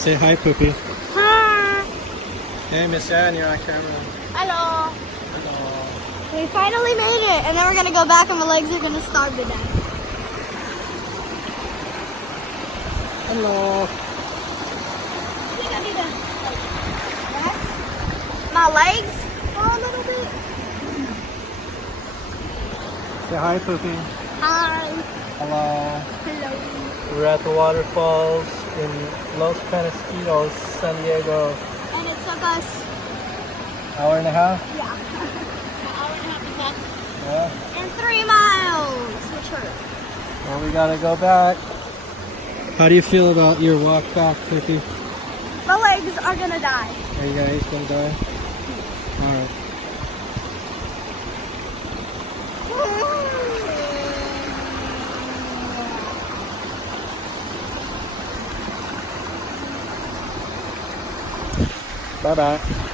Say hi, Poopy. Hi. Hey, Miss Ann, you're on camera. Hello. Hello. We finally made it, and then we're gonna go back, and my legs are gonna starve to death. Hello. I think I need to rest my legs for a little bit. Say hi, Poopy. Hi. Hello. Hello. We're at the waterfalls in Los Peñasquitos, San Diego. And it took us, Hour and a half? yeah, an hour and a half to walk. Yeah. And 3 miles, which hurt. Well, we gotta go back. How do you feel about your walk back, Poopy? My legs are gonna die. Are you guys gonna die? Alright. Bye-bye.